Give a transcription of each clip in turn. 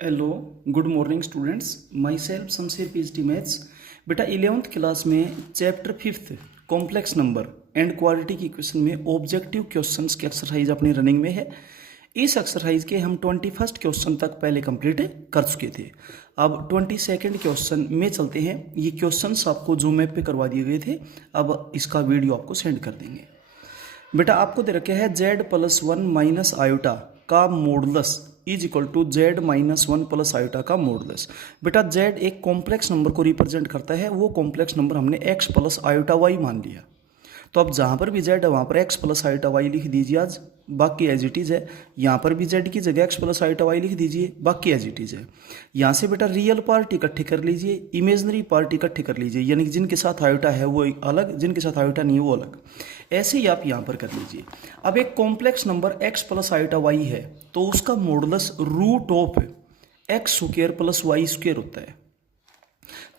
Hello, good morning students. My self Shamsher PhD maths. बेटा 11th class में chapter 5 complex number and quality की question में objective questions की exercise अपनी running में है। इस एक्सरसाइज के हम 21st क्वेश्चन तक पहले कंप्लीट कर चुके थे। अब 22nd क्वेश्चन में चलते हैं। ये क्वेश्चंस आपको जूम ऐप पे करवा दिए गए थे। अब इसका वीडियो आपको सेंड कर देंगे। बेटा आपको दे रखा है z+1 माइनस आयोटा का modulus is equal to z-1 plus iota का मॉडुलस। बेटा z एक कॉम्प्लेक्स नंबर को रिप्रेजेंट करता है। वो कॉम्प्लेक्स नंबर हमने x प्लस आयोटा y मान लिया। तो अब जहाँ पर भी z है वहाँ पर x प्लस आयोटा y लिख दीजिए। आज बाकी एज इट इज़ है। यहाँ पर भी z की जगह x प्लस आयोटा y लिख दीजिए। बाकी एज इट इज़ है। यहाँ से बेटा रियल पार्ट इकट्ठे कर लीजिए, इमेजनरी पार्ट इकट्ठे कर लीजिए, यानी कि जिनके साथ आयोटा है वो अलग, जिनके साथ आयोटा नहीं है वो अलग। ऐसे ही आप यहाँ पर कर लीजिए। अब एक complex number x plus iota y है तो उसका modulus root of x square plus Y square होता है।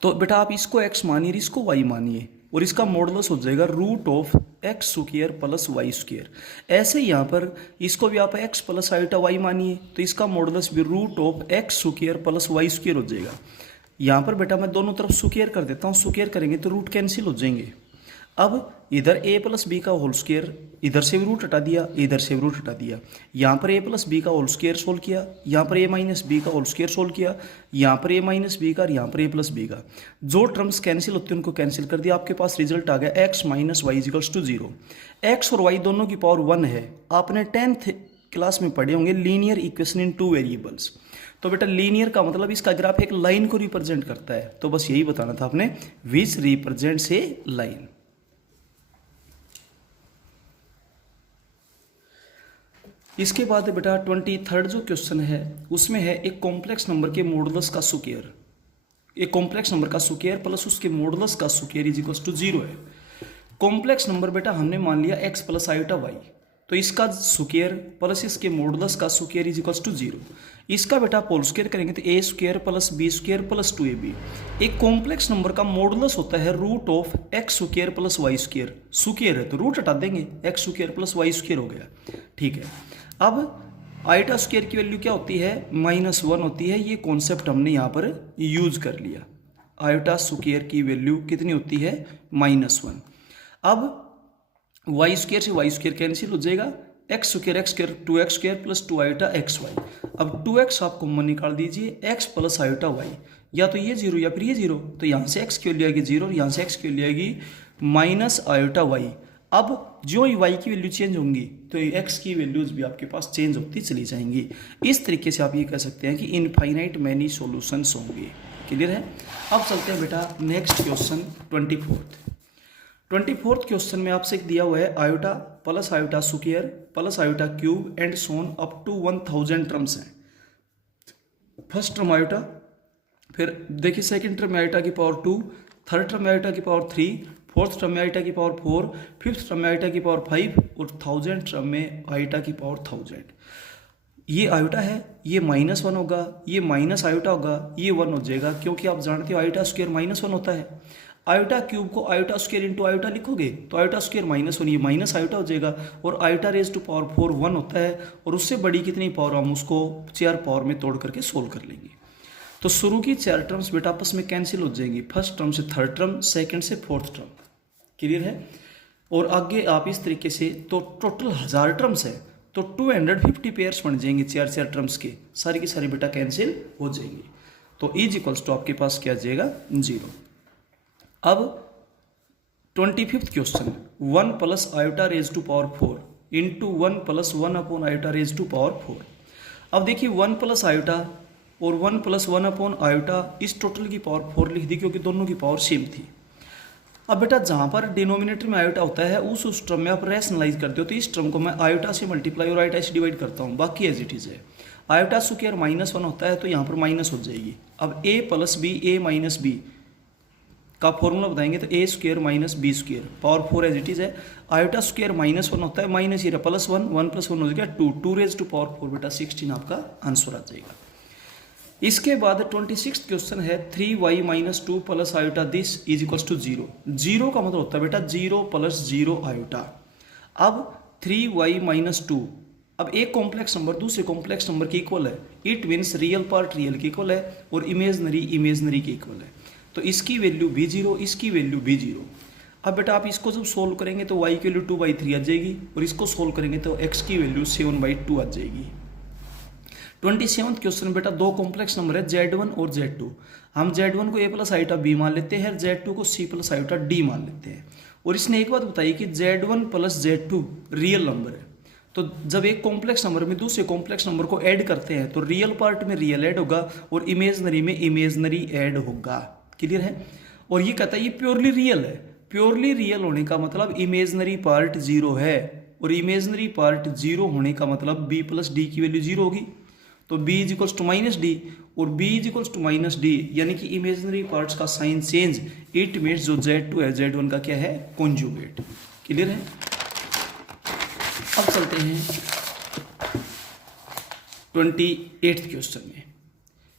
तो बेटा आप इसको x मानिए, इसको y मानिए, और इसका मॉडुलस हो जाएगा root of x square plus Y square. ऐसे यहाँ पर इसको भी आप x प्लस आयोटा y मानिए तो इसका मॉडुलस भी root of x square plus Y square हो जाएगा। यहाँ पर बेटा मैं दोनों तरफ स्क्वायर कर देता हूँ। स्क्वायर करेंगे तो रूट कैंसिल हो जाएंगे। अब इधर a प्लस बी का होल स्क्वायर, इधर से भी रूट हटा दिया, इधर से भी रूट हटा दिया। यहाँ पर a प्लस बी का होल स्क्वायर सोल्व किया, यहाँ पर a माइनस बी का होल स्क्वायर सोल्व किया, यहाँ पर a माइनस बी का और यहाँ पर a प्लस बी का। जो टर्म्स कैंसिल होते हैं उनको कैंसिल कर दिया। आपके पास रिजल्ट आ गया x minus y equals to 0। X और y दोनों की पावर 1 है। आपने 10th क्लास में पढ़े होंगे लीनियर इक्वेशन इन 2 वेरिएबल्स। तो बेटा लीनियर का मतलब इसका ग्राफ एक लाइन को रिप्रेजेंट करता है। तो बस यही बताना था आपने, विच रिप्रेजेंट्स ए लाइन। इसके बाद बेटा 23rd जो क्वेश्चन है उसमें है एक कॉम्प्लेक्स नंबर के मॉडुलस का स्क्वायर, एक कॉम्प्लेक्स नंबर का स्क्वायर प्लस उसके मॉडुलस का स्क्वायर इज इक्वल टू 0 है। कॉम्प्लेक्स नंबर बेटा हमने मान लिया x प्लस आयोटा y, तो इसका स्क्वायर प्लस इसके मॉडुलस का स्क्वायर इज इक्वल टू 0। इसका बेटा आप होल स्क्वायर करेंगे तो a square plus B square plus 2ab। एक कॉम्प्लेक्स नंबर का मॉडुलस होता है root of x square plus Y square. Square है तो रूट हटा देंगे, x square plus Y square हो गया। ठीक है। अब आयोटा स्क्वायर की वैल्यू क्या होती है? -1 होती है। ये कॉन्सेप्ट हमने यहाँ पर यूज कर लिया। आयोटा स्क्वायर की वैल्यू कितनी होती है? -1। अब वाई स्क्वायर से वाई स्क्वायर कैंसिल हो जाएगा। X square 2x square plus 2 iota x y. अब 2x आप कॉमन निकाल दीजिए, x प्लस आयोटा y, या तो ये 0 या फिर ये 0। तो यहाँ से x की वैल्यू आएगी 0 और यहाँ से x की वैल्यू आएगी माइनस आयोटा y। अब जो ही y की वैल्यू चेंज होंगी तो x की वैल्यूज भी आपके पास चेंज होती चली जाएंगी। इस तरीके से आप ये कह सकते हैं कि इनफाइनाइट मैनी सॉल्यूशंस होंगे। क्लियर है? अब चलते हैं बेटा नेक्स्ट क्वेश्चन 24th क्वेश्चन में आपसे दिया हुआ है iota plus iota square plus iota cube and so on up to 1000 terms हैं। फर्स्ट टर्म आयोटा, फिर देखिए सेकंड टर्म आयोटा की पावर 2, थर्ड टर्म आयोटा की पावर 3, फोर्थ टर्म में आयोटा की पावर 4, फिफ्थ टर्म में आयोटा की पावर 5 और 1000 टर्म में आयोटा की पावर 1000। ये आयोटा है, ये -1 होगा, ये माइनस आयोटा होगा, ये 1 हो जाएगा, क्योंकि आप जानते हो आयोटा स्क्वायर -1 होता है। आयोटा क्यूब को आयोटा स्क्वायर इंटू आयोटा लिखोगे तो आयोटा स्क्वायर -1, ये माइनस आयोटा हो जाएगा। और आयोटा रेज टू पावर 4 1 होता है, और उससे बड़ी कितनी पावर हम उसको 4 पावर में तोड़ करके सोल्व कर लेंगे। तो शुरू की 4 टर्म्स बेटा आपस में कैंसिल हो जाएंगी। फर्स्ट टर्म से थर्ड टर्म, सेकंड से फोर्थ टर्म। क्लियर है? और आगे आप इस तरीके से, तो टोटल 1000 टर्म्स है तो 250 पेयर्स बन जाएंगे 4 टर्म्स के, सारी की सारी बेटा कैंसिल हो जाएंगी। तो इज इक्वल्स टू आपके पास क्या आ जाएगा? 0। अब 25th question 1 plus iota raise to power 4 into 1 plus 1 upon iota raise to power 4। अब देखिए 1 प्लस आयोटा और 1 प्लस 1 अपॉन आयोटा, इस टोटल की पावर 4 लिख दी क्योंकि दोनों की पावर सेम थी। अब बेटा जहाँ पर डिनोमिनेटर में आयोटा होता है उस टर्म में आप रैशनलाइज करते हो, तो इस टर्म को मैं आयोटा से मल्टीप्लाई और आयोटा से डिवाइड करता हूँ, बाकी एज इट इज़ है। आयोटा स्क्वायर -1 होता है तो यहाँ पर माइनस हो जाएगी। अब a plus b, a minus b का फॉर्मूला बताएंगे तो a square minus b square power 4 as it is है। आयोटा स्क्वायर -1 होता है, माइनस ये +1, 1 + 1 हो जाएगा 2 रेज टू पावर 4 बेटा 16 आपका आंसर आ जाएगा। इसके बाद 26th क्वेश्चन है 3y - 2 plus iota this is equals to 0। 0 का मतलब होता है बेटा 0 + 0 आयोटा। अब 3y - 2 अब एक कॉम्प्लेक्स नंबर दूसरे कॉम्प्लेक्स नंबर के इक्वल है, it means real part real के इक्वल है और इमेजनरी इमेजनरी के इक्वल है। तो इसकी वैल्यू b0, इसकी वैल्यू b0। अब बेटा आप इसको जब सोल्व करेंगे तो y की वैल्यू 2/3 आ जाएगी और इसको सोल्व करेंगे तो x की वैल्यू 7/2 आ जाएगी। 27वां क्वेश्चन बेटा दो कॉम्प्लेक्स नंबर है Z1 और Z2। हम Z1 को a प्लस आयोटा b मान लेते हैं और Z2 को c प्लस आयोटा d मान लेते हैं। और इसने एक बात बताई कि Z1 plus Z2 real number है। तो जब एक कॉम्प्लेक्स नंबर में दूसरे कॉम्प्लेक्स नंबर को ऐड करते हैं तो रियल पार्ट में रियल ऐड होगा और इमेजनरी में इमेजनरी ऐड होगा। क्लियर है। और ये कहता है ये प्योरली रियल है। प्योरली रियल होने का मतलब इमेजनरी पार्ट 0 है और इमेजनरी पार्ट 0 होने का मतलब b प्लस डी की वैल्यू 0 होगी। तो b is equals to minus d और b is equals to minus d यानी कि इमेजनरी पार्ट्स का साइन चेंज। इट मीन्स जो Z2 है Z1 का क्या है कॉन्जुगेट। क्लियर है। अब चलते हैं 28वें क्वेश्चन में।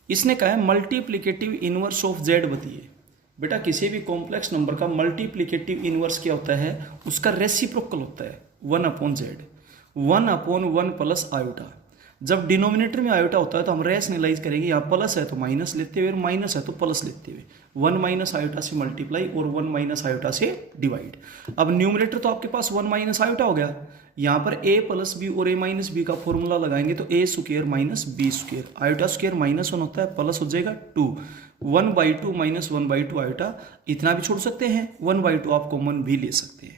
इसने कहा है मल्टीप्लिकेटिव इनवर्स ऑफ Z बताइए। बेटा किसी भी कॉम्प्लेक्स नंबर का मल्टीप्लिकेटिव इनवर्स क्या होता है, उसका रेसिप्रोकल होता है 1/z, 1/1 प्लस आयोटा। जब डिनोमिनेटर में आयोटा होता है तो हम रैशनलाइज करेंगे, यहाँ प्लस है तो माइनस लेते हुए और माइनस है तो प्लस लेते हुए, 1 माइनस आयोटा से मल्टीप्लाई और 1 माइनस आयोटा से डिवाइड। अब न्यूमरेटर तो आपके पास 1 माइनस आयोटा हो गया, यहाँ पर a प्लस बी और a माइनस बी का फॉर्मूला लगाएंगे तो a square minus b square, iota square -1 होता है प्लस हो जाएगा 2, 1/2 माइनस 1/2 आयोटा। इतना भी छोड़ सकते हैं, 1/2 आप कॉमन भी ले सकते हैं।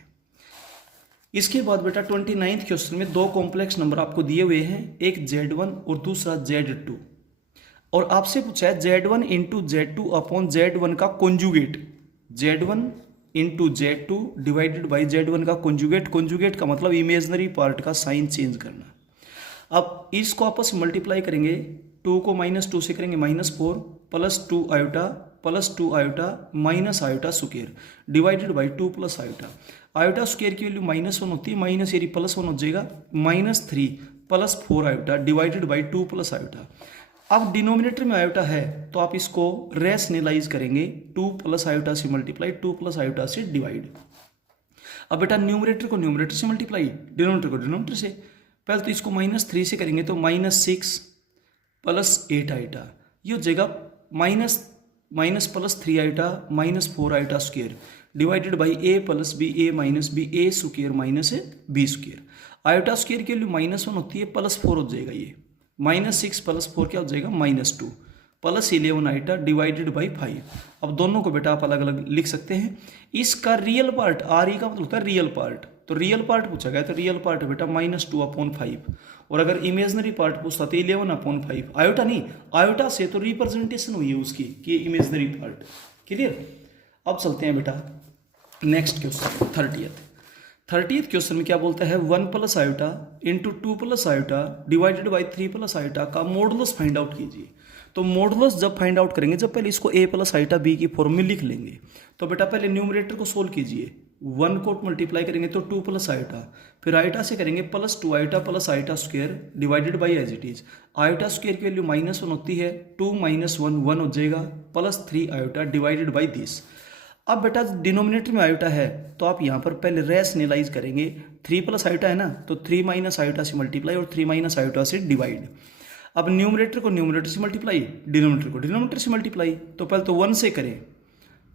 इसके बाद बेटा 29वें क्वेश्चन में दो कॉम्प्लेक्स नंबर आपको दिए हुए हैं, एक Z1 और दूसरा Z2, और आपसे पूछा है Z1 into Z2 upon Z1 का conjugate, Z1 into Z2 divided by Z1 का कॉन्जुगेट। कॉन्जुगेट का मतलब इमेजनरी पार्ट का साइन चेंज करना। अब इसको आपस में मल्टीप्लाई करेंगे, 2 को -2 से करेंगे -4 plus 2 iota plus 2 iota minus iota square divided by 2 plus iota. Iota square की वैल्यू -1 होती है, माइनस यानी +1 हो जाएगा, -3 plus 4 iota divided by 2 plus iota. अब डिनोमिनेटर में आयोटा है तो आप इसको रैशनलाइज करेंगे, 2 प्लस आयोटा से मल्टीप्लाई 2 प्लस आयोटा से डिवाइड। अब बेटा न्यूमरेटर को न्यूमरेटर से मल्टीप्लाई, डिनोमिनेटर को डिनोमिनेटर से। पहले तो इसको -3 से करेंगे तो -6 प्लस 8 आयोटा, ये हो जाएगा minus plus 3 iota -4 iota square divided by a plus b a minus b a square minus b square. Iota square की वैल्यू -1 होती है, +4 हो जाएगा, ये -6 प्लस 4 क्या हो जाएगा -2 प्लस 11 आयोटा डिवाइडेड बाई 5। अब दोनों को बेटा आप अलग अलग लिख सकते हैं। इसका रियल पार्ट RE का मतलब होता है रियल पार्ट, तो रियल पार्ट पूछा गया तो रियल पार्ट बेटा -2/5, और अगर इमेजनरी पार्ट पूछता तो 11/5। आयोटा नहीं, आयोटा से तो रिप्रेजेंटेशन हुई है उसकी कि इमेजनरी पार्ट। क्लियर। अब चलते हैं बेटा नेक्स्ट क्वेश्चन 30th क्वेश्चन में क्या बोलता है, 1 plus iota into 2 plus iota divided by 3 plus iota का मॉडुलस फाइंड आउट कीजिए। तो मॉडुलस जब फाइंड आउट करेंगे, जब पहले इसको a प्लस आयोटा b की फॉर्म में लिख लेंगे, तो बेटा पहले न्यूमरेटर को सोल्व कीजिए, 1 को मल्टीप्लाई करेंगे तो 2 प्लस आयोटा, फिर आयोटा से करेंगे +2 iota plus iota square divided by as it is. Iota square की वैल्यू -1 होती है, 2 - 1 1 हो जाएगा, +3 आयोटा डिवाइडेड बाई 10। अब बेटा डिनोमिनेटर में आयोटा है तो आप यहाँ पर पहले रैशनलाइज करेंगे, 3 प्लस आयोटा है ना तो 3 माइनस आयोटा से मल्टीप्लाई और 3 माइनस आयोटा से डिवाइड। अब न्यूमरेटर को न्यूमरेटर से मल्टीप्लाई, डिनोमिनेटर को डिनोमिनेटर से मल्टीप्लाई। तो पहले तो 1 से करें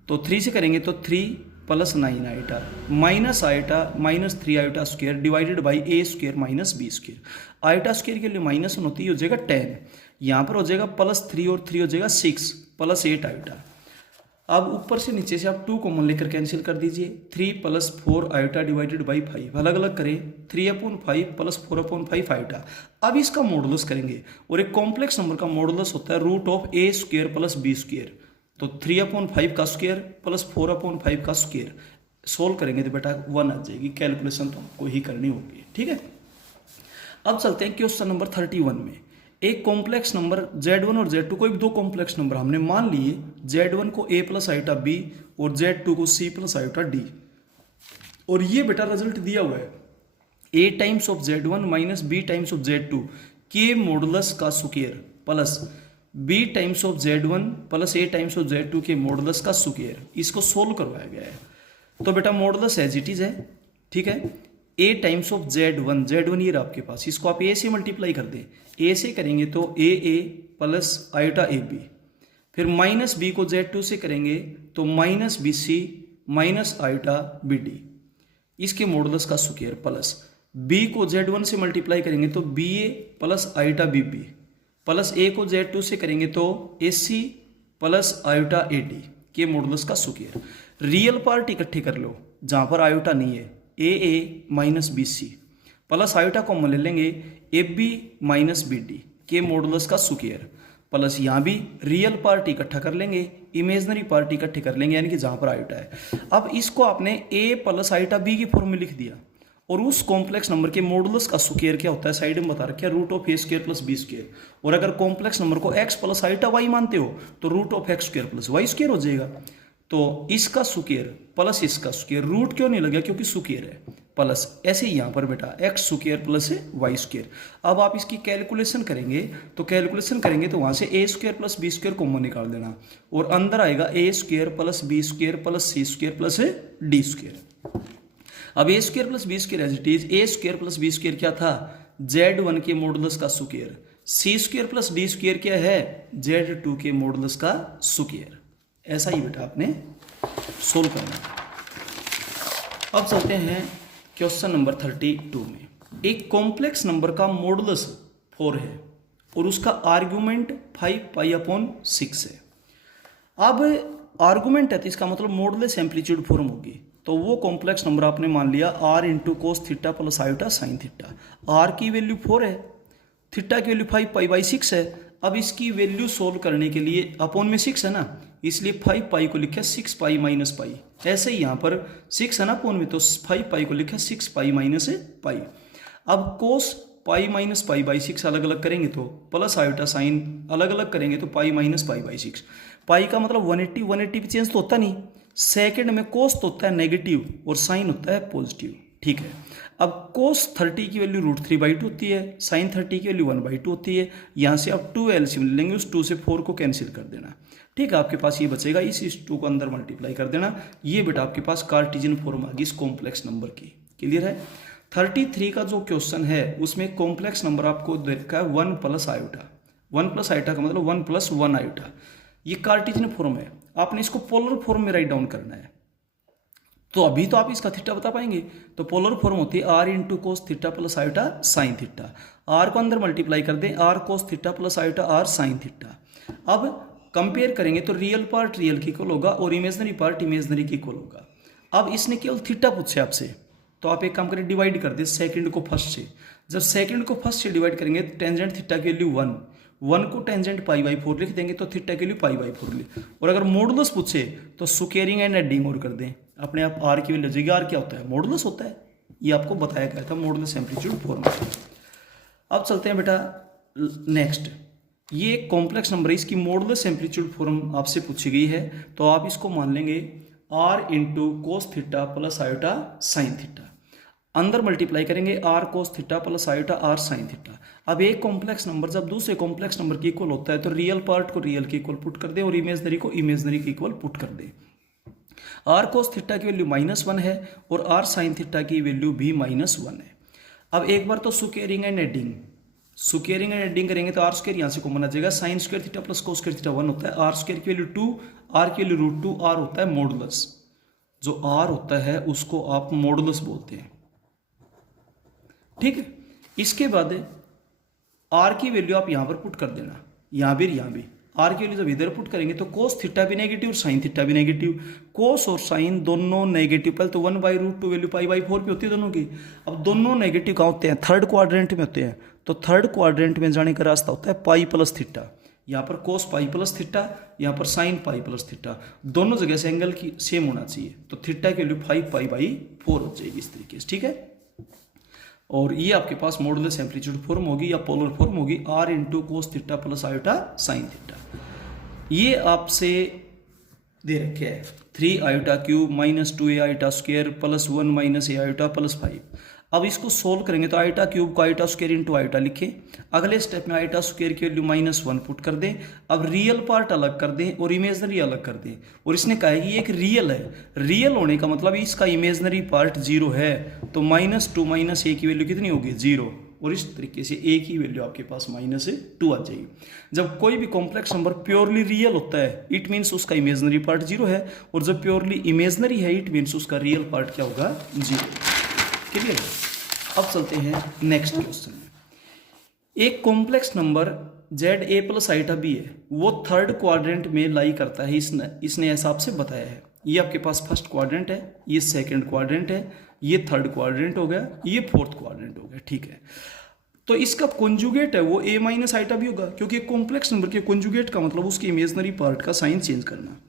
तो 3 से करेंगे तो 3 + 9 iota minus iota -3 iota square divided by a square minus b square. Iota square के लिए -1 होती है, हो जाएगा 10, यहाँ पर हो जाएगा +3 और 3 हो जाएगा 6 प्लस 8 आयोटा। अब ऊपर से नीचे से आप 2 कॉमन लेकर कैंसिल कर दीजिए, 3 + 4 आयोटा डिवाइडेड बाई 5, अलग अलग करें, 3/5 + 4/5 आयोटा। अब इसका मॉडुलस करेंगे, और एक कॉम्प्लेक्स नंबर का मॉडुलस होता है √a square plus b square. तो 3/5 का स्क्वायर प्लस 4/5 का स्क्वायर सोल्व करेंगे तो बेटा 1 आ जाएगी। कैलकुलेशन तो आपको ही करनी होगी, ठीक है। अब चलते हैं क्वेश्चन नंबर 31 में। एक कॉम्प्लेक्स नंबर Z1 और Z2, कोई भी दो कॉम्प्लेक्स नंबर हमने मान लिए, Z1 को a प्लस आयोटा b और Z2 को c प्लस आयोटा d, और ये बेटा रिजल्ट दिया हुआ है a times of Z1 minus b times of Z2 के मॉडुलस का square plus b times of Z1 plus a times of Z2 के मॉडुलस का स्क्वायर। इसको सोल्व करवाया गया है। तो बेटा मॉडुलस एज इट इज है, ठीक है। ए टाइम्स ऑफ Z1, Z1 ये आपके पास, इसको आप ए से मल्टीप्लाई कर दें, ए से करेंगे तो A plus iota A B, फिर माइनस बी को Z2 से करेंगे तो minus B C minus iota B D, इसके मॉडुलस का स्क्वायर, प्लस बी को Z1 से मल्टीप्लाई करेंगे तो B A plus iota B B, plus A को Z2 से करेंगे तो A C plus iota A D के मॉडुलस का स्क्वायर। रियल पार्ट इकट्ठे कर लो, जहाँ पर आयोटा नहीं है, ए minus B c plus iota common ले लेंगे, a b minus b d के मॉडुलस का स्क्वायर, प्लस यहाँ भी रियल पार्ट इकट्ठा कर लेंगे, इमेजनरी पार्ट इकट्ठे कर लेंगे, यानी कि जहाँ पर आयोटा है। अब इसको आपने ए प्लस आयोटा बी की फॉर्म में लिख दिया, और उस कॉम्प्लेक्स नंबर के मॉडुलस का स्क्वायर क्या होता है साइड में बता रखा है, root of a square plus B square. और अगर कॉम्प्लेक्स नंबर को एक्स प्लस आयोटा वाई मानते हो तो root of x square plus Y square हो जाएगा। तो इसका स्क्वायर प्लस इसका स्क्वायर, रूट क्यों नहीं लगा, क्योंकि स्क्वायर है, प्लस ऐसे ही यहाँ पर बेटा X square plus Y square. अब आप इसकी कैलकुलेशन करेंगे तो वहाँ से A square plus B square common निकाल देना, और अंदर आएगा A square plus B square plus C square plus D square. अब A square plus B square as it is, A square plus B square क्या था, Z1 के modulus का square, C square plus D square क्या है, Z2 के modulus का square. ऐसा ही बेटा आपने सोल्व करना। अब चलते हैं क्वेश्चन नंबर 32 में। एक कॉम्प्लेक्स नंबर का मॉडुलस 4 है और उसका आर्गुमेंट 5π/6 है। अब आर्गुमेंट है तो इसका मतलब मॉडुलस एम्पलीट्यूड फॉर्म होगी, तो वो कॉम्प्लेक्स नंबर आपने मान लिया r into cos theta plus iota sine theta. r की वैल्यू 4 है, थीटा की वैल्यू 5π/6 है। अब इसकी वैल्यू सोल्व करने के लिए अपॉन में 6 है ना, इसलिए 5π को लिखा 6π माइनस पाई। ऐसे ही यहाँ पर 6 है ना अपॉन में, तो 5π को लिखा 6π माइनस पाई। अब कोस पाई माइनस π/6 अलग अलग करेंगे तो प्लस आयोटा साइन अलग अलग करेंगे तो पाई माइनस π/6। पाई का मतलब 180 पे चेंज तो होता नहीं, सेकंड में कोस तो होता है नेगेटिव और साइन होता है पॉजिटिव, ठीक है। अब कोस 30 की वैल्यू √3/2 होती है, साइन 30 की वैल्यू 1/2 होती है। यहाँ से आप 2 एलसीएम ले लेंगे, उस 2 से 4 को कैंसिल कर देना, ठीक है। आपके पास ये बचेगा, इस 2 को अंदर मल्टीप्लाई कर देना। ये बेटा आपके पास कार्टेशियन फॉर्म आ गई इस कॉम्प्लेक्स नंबर की। क्लियर है। 33 का जो क्वेश्चन है उसमें कॉम्प्लेक्स नंबर आपको देखा है 1 प्लस आयोटा। 1 प्लस आयोटा का मतलब 1 + 1 आयोटा। ये कार्टेशियन फॉर्म है, आपने इसको पोलर फॉर्म में राइट डाउन करना है। तो अभी तो आप इसका थीटा बता पाएंगे, तो पोलर फॉर्म होती है r into cos theta plus iota sine theta. r को अंदर मल्टीप्लाई कर दें, r cos theta plus iota r sine theta. अब कंपेयर करेंगे तो रियल पार्ट रियल की इक्वल होगा और इमेजनरी पार्ट इमेजनरी की इक्वल होगा। अब इसने केवल थीटा पूछे आपसे, तो आप एक काम करें, डिवाइड कर दे सेकंड को फर्स्ट से। जब सेकंड को फर्स्ट से डिवाइड करेंगे तो टेंजेंट थीटा की वैल्यू 1 को टेंजेंट π/4 लिख देंगे तो थीटा की वैल्यू π/4 लिख। और अगर मॉडुलस पूछे तो स्क्वायरिंग एंड एडिंग और कर दें, अपने आप r की वैल्यू जाएगी। r क्या होता है, मॉडुलस होता है, ये आपको बताया गया था मॉडुलस एम्पलीट्यूड फॉर्म। अब चलते हैं बेटा नेक्स्ट। ये एक कॉम्प्लेक्स नंबर है, इसकी मॉडुलस एम्पलीट्यूड फॉर्म आपसे पूछी गई है, तो आप इसको मान लेंगे r into cos theta plus iota sine theta. अंदर मल्टीप्लाई करेंगे r cos theta plus iota r sine theta. अब एक कॉम्प्लेक्स नंबर जब दूसरे कॉम्प्लेक्स नंबर की इक्वल होता है तो रियल पार्ट को रियल की इक्वल पुट कर दे और इमेजनरी को इमेजनरी की इक्वल पुट कर दे। r कोस थीटा की वैल्यू -1 है और r साइन थीटा की वैल्यू भी -1 है। अब एक बार तो स्क्वायरिंग एंड एडिंग करेंगे तो r स्क्वायर यहाँ से कॉमन आ जाएगा। Sine square theta plus cos square theta 1 होता है, r स्क्वायर की वैल्यू 2, r की वैल्यू √2, r होता है मॉडुलस। जो r होता है उसको आप मॉडुलस बोलते हैं, ठीक है। इसके बाद r की वैल्यू आप यहाँ पर पुट कर देना, यहाँ भी r की वैल्यू जब इधर पुट करेंगे तो कोस थीटा भी नेगेटिव और साइन थीटा भी नेगेटिव। कोस और साइन दोनों नेगेटिव, पहले तो 1/√2 वैल्यू π/4 पे होती है दोनों की। अब दोनों नेगेटिव कहाँ होते हैं, थर्ड क्वाड्रेंट में होते हैं, तो थर्ड क्वाड्रेंट में जाने का रास्ता होता है पाई प्लस थीटा। यहाँ पर कोस पाई प्लस थीटा, यहाँ पर साइन पाई प्लस थीटा, दोनों जगह से एंगल की सेम होना चाहिए, तो थीटा की वैल्यू 5π/4 हो जाएगी इस तरीके से, ठीक है। और ये आपके पास मॉडुलस एम्पलीट्यूड फॉर्म होगी या पोलर फॉर्म होगी, r into cos theta plus iota sine theta. ये आपसे दे रखे है 3 iota cube -2a iota square +1 - a iota +5। अब इसको सोल्व करेंगे तो आइटा क्यूब को आइटा स्क्वायर इंटू आइटा लिखें। अगले स्टेप में आइटा स्क्वायर की वैल्यू -1 पुट कर दें। अब रियल पार्ट अलग कर दें और इमेजनरी अलग कर दें। और इसने कहा है कि एक रियल है, रियल होने का मतलब इसका इमेजनरी पार्ट 0 है, तो -2 - a की वैल्यू कितनी होगी 0। और इस तरीके से a की वैल्यू आपके पास -2 आ जाएगी। जब कोई भी कॉम्प्लेक्स नंबर प्योरली रियल होता है इट मीन्स उसका इमेजनरी पार्ट 0 है, और जब प्योरली इमेजनरी है इट मीन्स उसका रियल पार्ट क्या होगा 0। क्लियर। अब चलते हैं नेक्स्ट क्वेश्चन में। एक complex number ZA + iota B है, वो थर्ड क्वाड्रेंट में लाई करता है, इसने ऐसा आपसे बताया है। ये आपके पास फर्स्ट क्वाड्रेंट है, ये सेकंड क्वाड्रेंट है, ये थर्ड क्वाड्रेंट हो गया, ये फोर्थ क्वाड्रेंट हो गया। ठीक है, तो इसका कॉन्जुगेट है वो A - आइटा B होगा, क्योंकि कॉम्प्लेक्स नंबर के कॉन्जुगेट का मतलब उसके इमेजनरी पार्ट का साइन चेंज करना।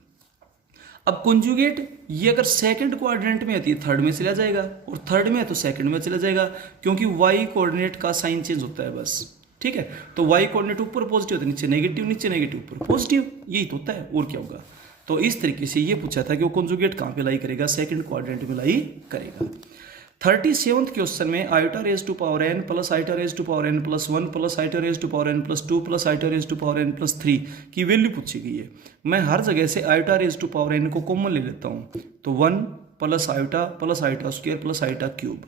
अब कॉन्जुगेट ये अगर सेकंड क्वाड्रेंट में आती है थर्ड में चला जाएगा, और थर्ड में है तो सेकंड में चला जाएगा, क्योंकि वाई कोऑर्डिनेट का साइन चेंज होता है बस। ठीक है, तो वाई कोऑर्डिनेट ऊपर पॉजिटिव होता है, नीचे नेगेटिव, नीचे नेगेटिव ऊपर पॉजिटिव, यही तो होता है, और क्या होगा। तो इस तरीके से ये पूछा था कि वो कॉन्जुगेट कहाँ पे लाई करेगा, सेकंड क्वाड्रेंट में लाई करेगा। 37th क्वेश्चन में iota raise to power n plus iota raise to power n plus 1 plus iota raise to power n plus 2 plus iota raise to power n plus 3 की value पूछी गई है। मैं हर जगह से iota raise to power n को common ले लेता हूँ, तो 1 plus iota square plus iota cube.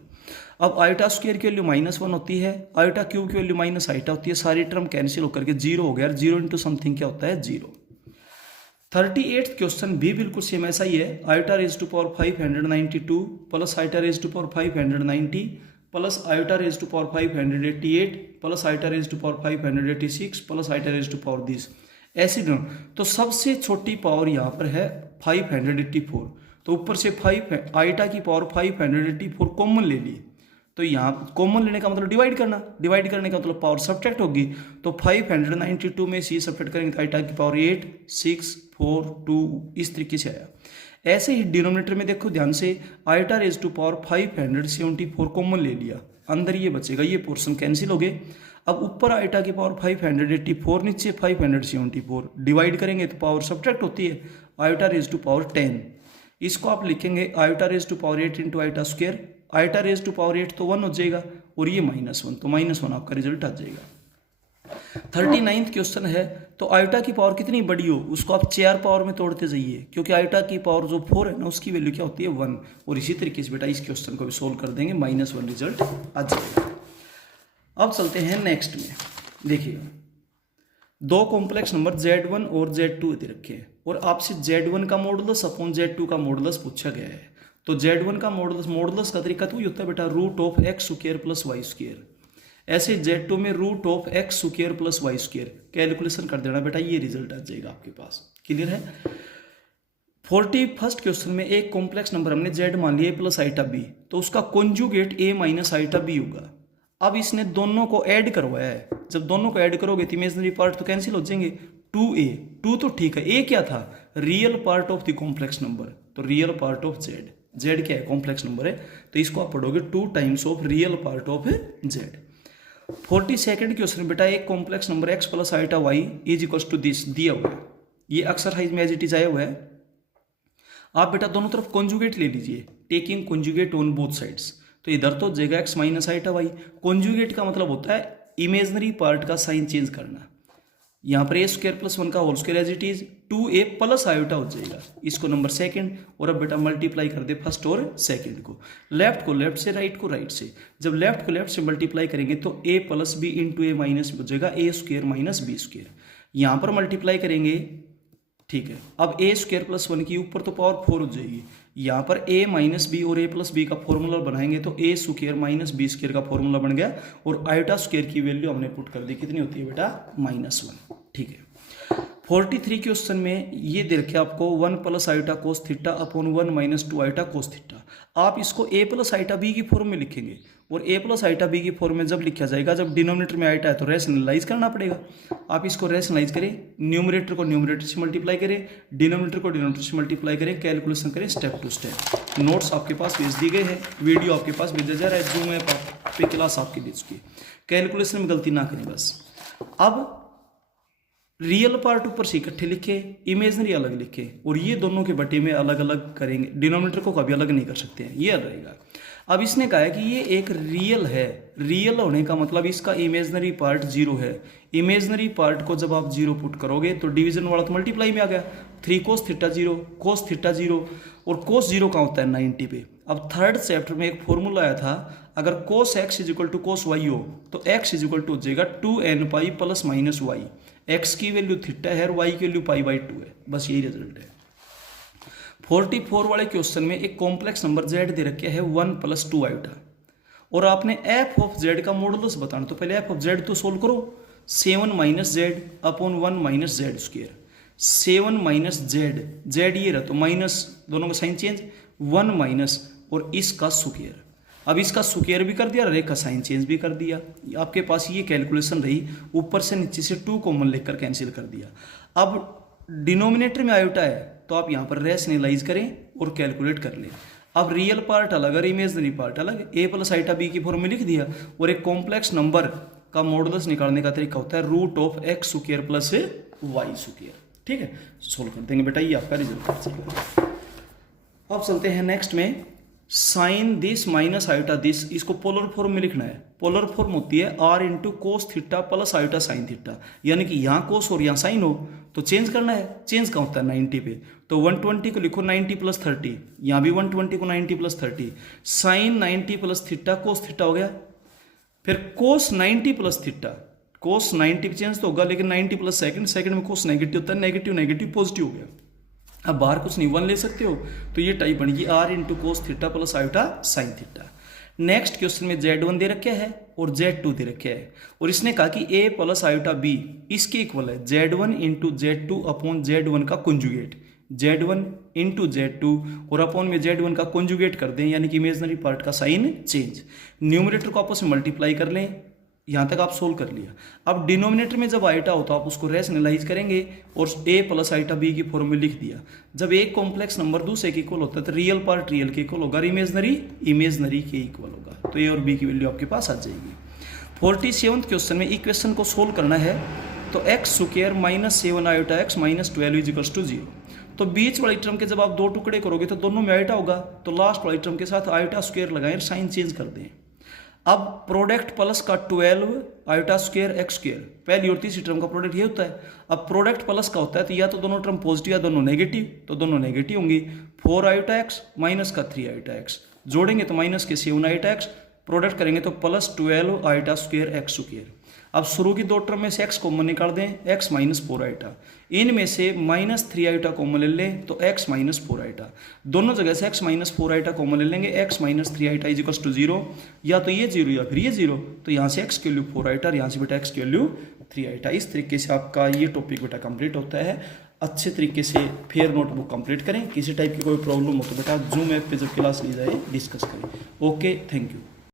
अब आइटा स्क्वायर की वैल्यू -1 होती है, आइटा क्यूब की वैल्यू माइनस आइटा होती है, सारी टर्म कैंसिल होकर के 0 हो गया। 0 इंटू समथिंग क्या होता है 0। 38th क्वेश्चन भी बिल्कुल सेम ऐसा ही है। Iota raise to power 592 plus iota raise to power 590 plus iota raise to power 588 plus iota raise to power 586 plus iota raise to power this, ऐसी दोनों। तो सबसे छोटी पावर यहाँ पर है 584, तो ऊपर से 5 आइटा की पावर 584 कॉमन ले ली, तो यहाँ कॉमन लेने का मतलब डिवाइड करना, डिवाइड करने का मतलब पावर सब्ट्रैक्ट होगी। तो 592 में से सब्ट्रैक्ट करेंगे तो आइटा की पावर 8 6 4 2 इस तरीके से आया। ऐसे ही डिनोमिनेटर में देखो ध्यान से, iota raise to power 574 common ले लिया, अंदर ये बचेगा, ये पोर्शन कैंसिल हो गए। अब ऊपर आइटा की पावर 584, नीचे 574, डिवाइड करेंगे तो पावर सब्ट्रैक्ट होती है, आइटा रेज टू पावर 10। इसको आप लिखेंगे iota raise to power 8 into iota square, iota raise to power 8 तो 1 हो जाएगा, और ये -1, तो -1 आपका रिजल्ट आ जाएगा। 39th क्वेश्चन है, तो आइटा की पावर कितनी बड़ी हो उसको आप 4 पावर में तोड़ते जाइए, क्योंकि आइटा की पावर जो 4 है ना उसकी वैल्यू क्या होती है 1। और इसी तरीके से बेटा इस क्वेश्चन को भी सोल्व कर देंगे, -1 रिजल्ट आ जाएगा। अब चलते हैं नेक्स्ट में। देखिए, दो कॉम्प्लेक्स नंबर Z1 और Z2 दे रखे हैं, और आपसे Z1 का मॉडुलस अपॉन Z2 का मॉडुलस पूछा गया है। तो Z1 का मॉडुलस का तरीका तो ही होता है बेटा √(x² + y²। ऐसे Z2 में √(x² + y²। कैलकुलेशन कर देना बेटा, ये रिजल्ट आ जाएगा आपके पास। क्लियर है। 41st क्वेश्चन में एक कॉम्प्लेक्स नंबर हमने Z मान लिया प्लस आइटा B, तो उसका कॉन्जुगेट A - आइटा B होगा। अब इसने दोनों को ऐड करवाया है, जब दोनों को ऐड करोगे तो इमेजनरी पार्ट तो कैंसिल हो जाएंगे। 2A 2 तो ठीक है, A क्या था real part of the complex number, तो रियल पार्ट ऑफ Z क्या है कॉम्प्लेक्स नंबर है, तो इसको आप पढ़ोगे 2 times of real part of Z। 42nd question बेटा एक complex number x plus iota y is equal to this दिया हुआ है, ये एक्सरसाइज में एज इट इज आया हुआ है। आप बेटा दोनों तरफ कॉन्जुगेट ले लीजिए, taking conjugate on both sides, तो इधर तो जाएगा x - आइटा y। कॉन्जुगेट का मतलब होता है इमेजनरी पार्ट का साइन चेंज करना। यहाँ पर A² + 1 का whole square as it is 2A plus iota हो जाएगा, इसको नंबर सेकंड। और अब बेटा मल्टीप्लाई कर दे फर्स्ट और सेकंड को लेफ्ट से, राइट को राइट से। जब लेफ्ट को लेफ्ट से मल्टीप्लाई करेंगे तो A + B into A minus हो जाएगा A² - B²। यहाँ पर मल्टीप्लाई करेंगे, ठीक है। अब A² + 1 की ऊपर तो पावर 4 हो जाएगी, यहाँ पर A - B और A + B का फॉर्मूला बनाएंगे तो A² - B² का फॉर्मूला बन गया, और आइटा स्क्वायर की वैल्यू हमने पुट कर दी, कितनी होती है बेटा -1। ठीक है। 43 क्वेश्चन में ये दे रखे आपको 1 + iota cos θ upon 1 - 2 iota cos θ। आप इसको A + आइटा B की फॉर्म में लिखेंगे, और A + आइटा B की फॉर्म में जब लिखा जाएगा, जब डिनोमिनेटर में आइटा है तो रैशनलाइज करना पड़ेगा। आप इसको रैशनलाइज करें, न्यूमरेटर को न्यूमरेटर से मल्टीप्लाई करें, डिनोमिनेटर को डिनोमिनेटर से मल्टीप्लाई करें, कैलकुलेशन करें स्टेप टू स्टेप। नोट्स आपके पास भेज दिए गए हैं, वीडियो आपके पास भेजा जा रहा है, जूम ऐप पे क्लास आपकी दे चुकी है। कैलकुलेशन में गलती ना करें बस। अब रियल पार्ट ऊपर से इकट्ठे लिखे, इमेजनरी अलग लिखे, और ये दोनों के बटे में अलग अलग करेंगे, डिनोमिनेटर को कभी अलग नहीं कर सकते हैं, ये अलग रहेगा। अब इसने कहा है कि ये एक रियल है, रियल होने का मतलब इसका इमेजनरी पार्ट जीरो है। इमेजनरी पार्ट को जब आप जीरो पुट करोगे तो डिवीजन वाला तो मल्टीप्लाई में आ गया, 3 cos theta zero, cos theta zero, और cos जीरो कहाँ होता है 90 पे। अब थर्ड चैप्टर में एक फॉर्मूला आया था, अगर cos x is equal to cos y हो तो x इज इक्वल टू हो जाएगा 2n pi plus minus y. x की वैल्यू थीटा है और y की वैल्यू पाई बाई 2 है, बस यही रिजल्ट है। 44 वाले क्वेश्चन में एक कॉम्प्लेक्स नंबर z दे रखा है 1 + 2 आइटा, और आपने f ऑफ z का मॉडुलस बताना, तो पहले f ऑफ z तो सोल्व करो। 7 - z upon 1 - z square, 7 - z ये रहा तो माइनस, दोनों का साइन चेंज, 1 माइनस और इसका स्क्वायर। अब इसका स्क्वायर भी कर दिया और एक का साइन चेंज भी कर दिया। आपके पास ये कैलकुलेशन रही, ऊपर से नीचे से 2 कॉमन लेकर कैंसिल कर दिया। अब डिनोमिनेटर में आयोटा है तो आप यहाँ पर रैशनलाइज करें और कैलकुलेट कर लें। अब रियल पार्ट अलग और इमेजनरी पार्ट अलग, a + आइटा b की फॉर्म में लिख दिया, और एक कॉम्प्लेक्स नंबर का मॉडुलस निकालने का तरीका होता है √(x² + y²। ठीक है, सोल्व कर देंगे बेटा, ये आपका रिजल्ट आ जाएगा। अब चलते हैं नेक्स्ट में, sine this minus iota this, इसको पोलर फॉर्म में लिखना है। पोलर फॉर्म होती है r × cos theta + iota sine theta, यानी कि यहाँ cos और यहाँ साइन हो तो चेंज करना है। चेंज कहाँ होता है 90 पे, तो 120 को लिखो 90 + 30, यहाँ भी 120 को 90 + 30, साइन 90 + थीटा cos थीटा हो गया। फिर cos 90 + थीटा, cos 90 चेंज तो होगा लेकिन 90 + सेकंड, सेकंड में cos नेगेटिव होता है, नेगेटिव नेगेटिव पॉजिटिव हो गया। अब बाहर कुछ नहीं, 1 ले सकते हो, तो ये टाइप बनेगी r × cos theta + iota sine theta. Next question में z1 दे रखा है और z2 दे रखा है, और इसने कहा कि a + आइटा b इसके इक्वल है z1 × z2 अपॉन z1 का कंजुगेट, z1 × z2 और अपॉन में z1 का कंजुगेट कर दें, यानी कि इमेजनरी पार्ट का साइन चेंज। न्यूमरेटर को आपस में मल्टीप्लाई कर लें, यहाँ तक आप सोल्व कर लिया। अब डिनोमिनेटर में जब आइटा हो तो आप उसको रैशनलाइज करेंगे और a + आइटा b की फॉर्म में लिख दिया। जब एक कॉम्प्लेक्स नंबर दूसरे के इक्वल होता है तो रियल पार्ट रियल के इक्वल होगा और इमेजनरी इमेजनरी के इक्वल होगा, तो a और b की वैल्यू आपके पास आ जाएगी। 47वें क्वेश्चन में इक्वेशन को सोल्व करना है, तो x² - 7 आइटा x - 12 = 0। तो बीच वाली टर्म के जब आप दो टुकड़े करोगे तो दोनों में आइटा होगा, तो लास्ट वाली टर्म के साथ आइटा स्क्वायर लगाएं और साइन चेंज कर दें। अब प्रोडक्ट प्लस का 12 आइटा स्क्वायर x², पहली और तीसरी टर्म का प्रोडक्ट ये होता है। अब प्रोडक्ट प्लस का होता है तो या तो दोनों टर्म पॉजिटिव या दोनों नेगेटिव, तो दोनों नेगेटिव होंगी। 4 आइटा x माइनस का 3 आइटा x, जोड़ेंगे तो माइनस के 7 आइटा x, प्रोडक्ट करेंगे तो +12 आइटा स्क्वायर x²। अब शुरू की दो टर्म में से x कॉमन निकाल दें, x - 4 आइटा, इनमें से -3 आइटा कॉमन ले लें तो x - 4 आइटा, दोनों जगह से x - 4 आइटा कॉमन ले लेंगे, x - 3 आइटा = 0, या तो ये 0 या फिर ये 0, तो यहाँ से x की वैल्यू 4 आइटा और यहाँ से बेटा x की वैल्यू 3 आइटा। इस तरीके से आपका ये टॉपिक बेटा कंप्लीट होता है। अच्छे तरीके से फेयर नोटबुक कंप्लीट करें, किसी टाइप की कोई प्रॉब्लम हो तो बेटा जूम ऐप पे जब क्लास ली जाए डिस्कस करें। Okay, thank you.